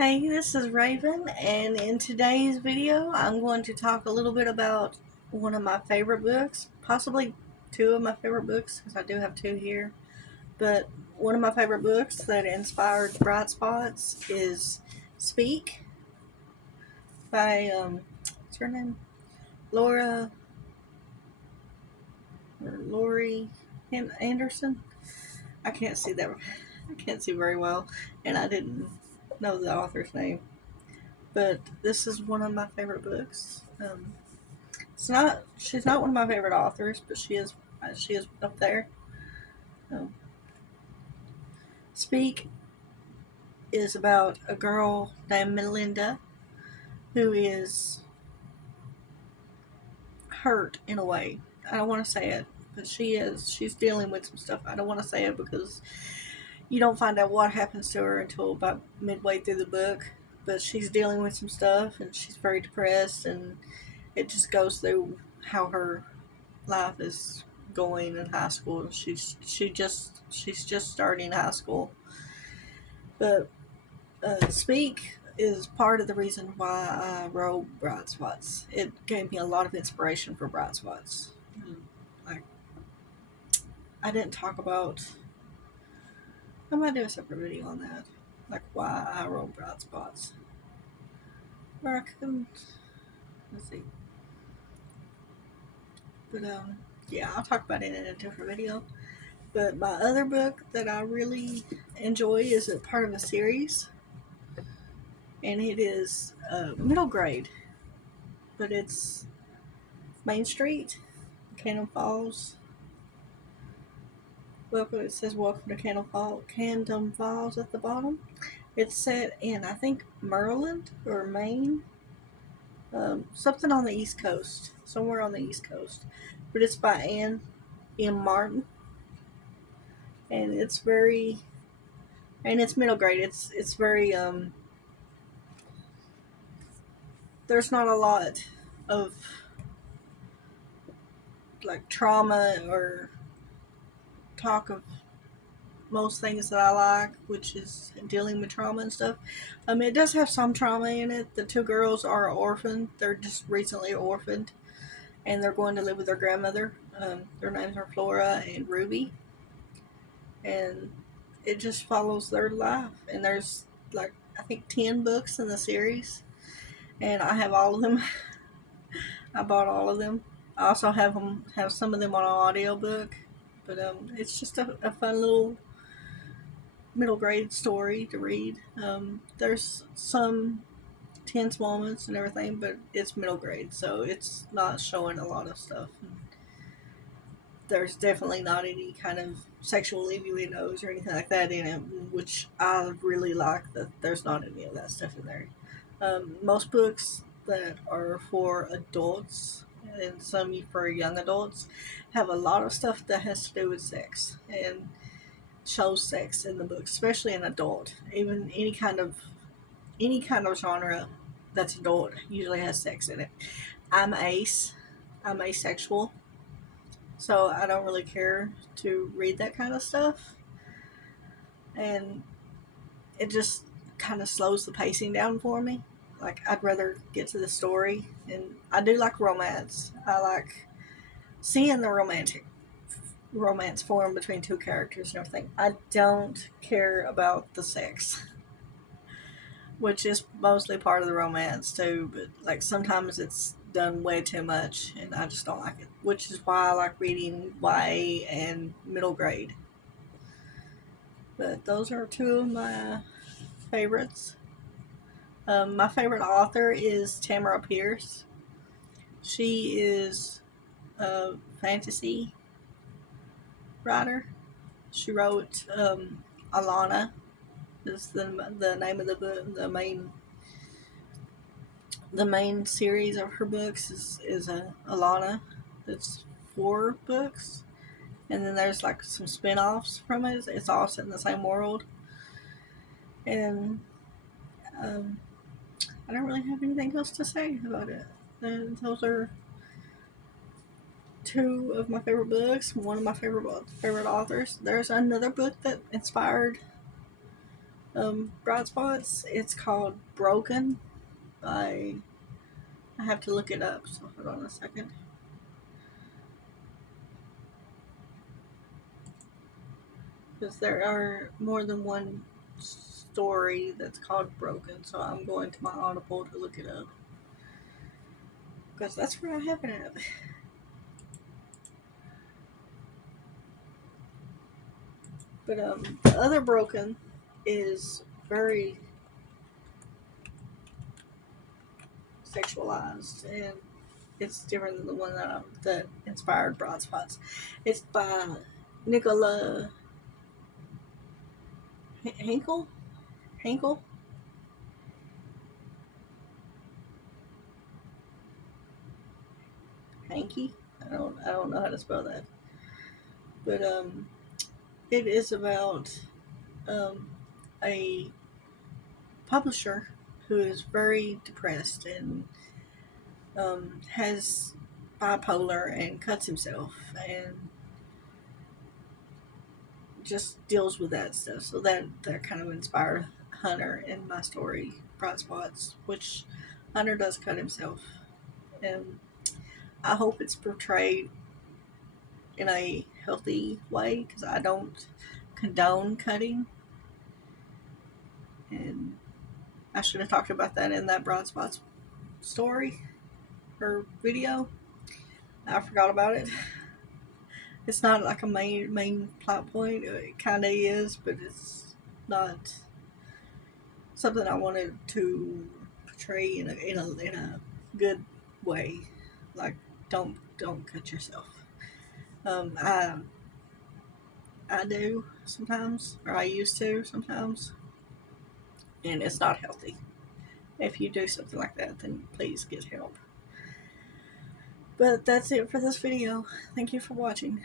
Hey, this is Raven, and in today's video, I'm going to talk a little bit about one of my favorite books, possibly two of my favorite books, because I do have two here. But one of my favorite books that inspired Bright Spots is Speak by, what's her name? Laura, or Lori Anderson. I can't see that. I can't see very well, and I didn't know the author's name. But this is one of my favorite books. She's not one of my favorite authors, but she is up there. Um, Speak is about a girl named Melinda who is hurt in a way. I don't want to say it, but she is. She's dealing with some stuff. I don't want to say it because you don't find out what happens to her until about midway through the book. But she's dealing with some stuff, and she's very depressed, and it just goes through how her life is going in high school. She's just starting high school. But Speak is part of the reason why I wrote Bright Spots. It gave me a lot of inspiration for Bright Spots. Like, I didn't talk about. I might do a separate video on that, like why I wrote Bright Spots. Or I can, let's see. But yeah, I'll talk about it in a different video. But my other book that I really enjoy is a part of a series, and it is middle grade, but it's Main Street, Cannon Falls. Welcome. It says welcome to Cannon Falls at the bottom. It's set in, I think, Maryland or Maine, something on the East Coast, somewhere on the East Coast. But it's by Anne M. Martin, and it's middle grade. It's very there's not a lot of like trauma or talk of most things that I like, which is dealing with trauma and stuff. It does have some trauma in it. The two girls are orphaned. They're just recently orphaned, and they're going to live with their grandmother. Their names are Flora and Ruby, and it just follows their life. And there's like I think 10 books in the series, and I have all of them. I bought all of them. I also have some of them on an audiobook, but it's just a fun little middle grade story to read. There's some tense moments and everything, but it's middle grade, so it's not showing a lot of stuff. There's definitely not any kind of sexual innuendos or anything like that in it, which I really like that there's not any of that stuff in there. Most books that are for adults and some for young adults have a lot of stuff that has to do with sex and shows sex in the book, especially an adult. Even any kind of genre that's adult usually has sex in it. I'm ace. I'm asexual, so I don't really care to read that kind of stuff, and it just kind of slows the pacing down for me. Like, I'd rather get to the story, and I do like romance. I like seeing the romance form between two characters and everything. I don't care about the sex, which is mostly part of the romance too, but like sometimes it's done way too much and I just don't like it, which is why I like reading YA and middle grade. But those are two of my favorites. My favorite author is Tamara Pierce. She is a fantasy writer. She wrote Alana is the name of the book. The main series of her books is Alana. It's 4 books, and then there's like some spin-offs from it. It's all set in the same world, and um, I don't really have anything else to say about it. And those are two of my favorite books. One of my favorite authors. There's another book that inspired Bright Spots. It's called Broken. I I have to look it up. So hold on a second. Because there are more than one story that's called Broken. So I'm going to my Audible to look it up. Because that's where I have it at. But the other Broken is very sexualized, and it's different than the one that inspired Broad Spots. It's by Nicola Hinkle. Hinkle. Hanky. I don't know how to spell that. But it is about um, a publisher who is very depressed and has bipolar and cuts himself and just deals with that stuff. So that kind of inspired Hunter in my story, Bright Spots, which Hunter does cut himself. And I hope it's portrayed in a healthy way because I don't condone cutting. And I should have talked about that in that Broad Spots story or video. I forgot about it. It's not like a main plot point. It kind of is, but it's not something I wanted to portray in a good way. Like don't cut yourself. Um, I I do sometimes, or I used to sometimes, and it's not healthy. If you do something like that, then please get help. But that's it for this video. Thank you for watching.